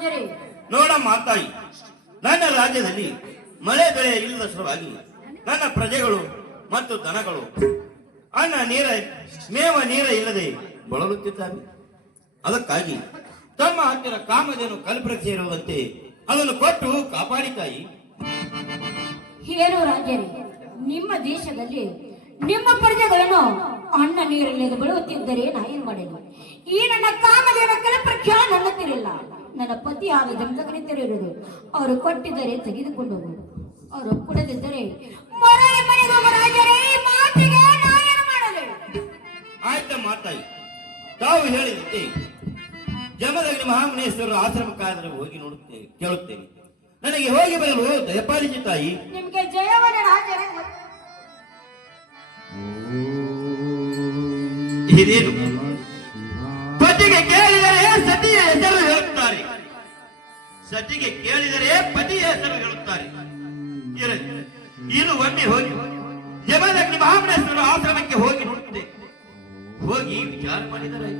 ರಾಜರೇ. ನೋಡಮ್ಮ ತಾಯಿ, ನನ್ನ ರಾಜ್ಯದಲ್ಲಿ ಮಳೆ ಬೆಳೆ ಇಲ್ಲದ ಸಲುವಾಗಿ ನನ್ನ ಪ್ರಜೆಗಳು ಮತ್ತು ದನಗಳು ಅನ್ನ ನೀರ ಮೇವ ನೀರ ಇಲ್ಲದೆ ಬಳಲುತ್ತಿದ್ದಾರೆ. ಅದಕ್ಕಾಗಿ ತಮ್ಮ ಹತ್ತಿರ ಕಾಮಧೇನು ಕಲ್ಪರಕ್ಷೆ ಇರುವಂತೆ ಅದನ್ನು ಕೊಟ್ಟು ಕಾಪಾಡಿ ತಾಯಿ. ಏನು ರಾಜರೇ, ನಿಮ್ಮ ದೇಶದಲ್ಲಿ ನಿಮ್ಮ ಪ್ರಜೆಗಳನ್ನು ಅನ್ನ ನೀರಿಲ್ಲದೆ ಬಳಲುತ್ತಿದ್ದರೆ ನಾ ಏನ್ ಮಾಡಲಿ? ಈ ನನ್ನ ಕಾಮಧೇನು ಕಲ್ಪರಕ್ಷೆ ನನ್ನ ತಿರಿಲ್ಲ. ನನ್ನ ಪತಿ ಹಾಗೂ ಜಮದಗನಿ ತೆರೆಯುವುದು. ಅವರು ಕೊಟ್ಟಿದ್ದರೆ ತೆಗೆದುಕೊಂಡು ಹೋಗುವುದು, ಅವರು ಕೊಡದಿದ್ದರೆ ಮರಳಿ ಮನೆಗೆ ಹೋಗುವ ರಾಜರೇ. ಈ ಮಾತಿಗೆ ನಾ ಏನು ಮಾಡಲಿ? ಆಯ್ತಮ್ಮ ತಾಯಿ, ತಾವು ಹೇಳಿದಂತೆ ಜಮದಗ್ನಿ ಮಹಾಮುನೇಶ್ವರರ ಆಶ್ರಮಕ್ಕಾದರೆ ಹೋಗಿ ನೋಡುತ್ತೇವೆ, ಕೇಳುತ್ತೇವೆ. ನನಗೆ ಹೋಗಿ ಬರಲು ದಯಪಾಲಿಸಿ ತಾಯಿ. ನಿಮ್ಗೆ ಜಯವನ ರಾಜರೇ. ಇದೇನು ಪತಿಗೆ ಕೇಳಿದರೆ ಸತಿಯ ಹೆಸರು ಹೇಳುತ್ತಾರೆ, ಸತಿಗೆ ಕೇಳಿದರೆ ಪತಿಯ ಹೆಸರು ಹೇಳುತ್ತಾರೆ. ಇರಲಿ, ಇದು ಒಮ್ಮೆ ಹೋಗಿ ಜಮದಗ್ನಿ ಮಹಾಮುನೇಶ್ವರ ಆಶ್ರಮಕ್ಕೆ ಹೋಗಿ ನೋಡುತ್ತೆ, ಹೋಗಿ ವಿಚಾರ ಮಾಡಿದರೆ.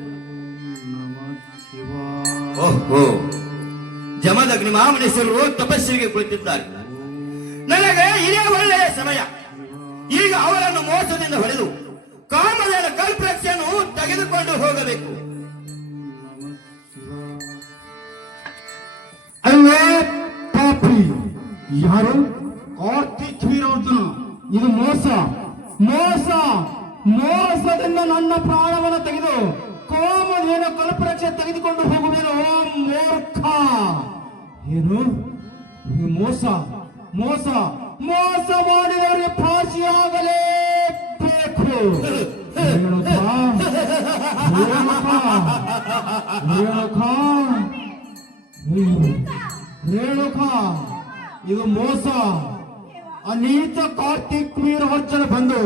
ಓಹೋ, ಜಮದಗ್ನಿ ಮಹಾಮುನೇಶ್ವರರು ತಪಸ್ಸಿಗೆ ಕುಳಿತಿದ್ದಾರೆ. ನನಗೆ ಇದೇ ಒಳ್ಳೆಯ ಸಮಯ. ಈಗ ಅವರನ್ನು ಮೋಸದಿಂದ ಹೊಡೆದು ಕಾಮಧೇನ ಕಲ್ಪರಕ್ಷೆಯನ್ನು ತೆಗೆದುಕೊಂಡು ಹೋಗಬೇಕು. ಅಯ್ಯೋ ಪಾಪಿ, ಯಾರು? ಕಾರ್ತಿಕ್ ವೀರಾರ್ಜುನ. ಇದು ಮೋಸ, ಮೋಸ, ಮೋಸದಿಂದ ನನ್ನ ಪ್ರಾಣವನ್ನು ತೆಗೆದು ಕಾಮಧೇನು ಕಲ್ಪರಕ್ಷೆ ತೆಗೆದುಕೊಂಡು ಹೋಗುವೇನು? ಮೂರ್ಖ! ಏನು ಇದು? ಮೋಸ, ಮೋಸ, ಮೋಸ ಮಾಡಿದವರಿಗೆ ಫಾಸಿಯಾಗಲೇಬೇಕು. ರೇಣುಕಾ, ರೇಣುಕಾ, ರೇಣುಕಾ, ರೇಣುಕಾ, ಇದು ಮೋಸ. ಅನೀತ ಕಾರ್ತಿಕ್ ವೀರಾರ್ಜುನ ಬಂದು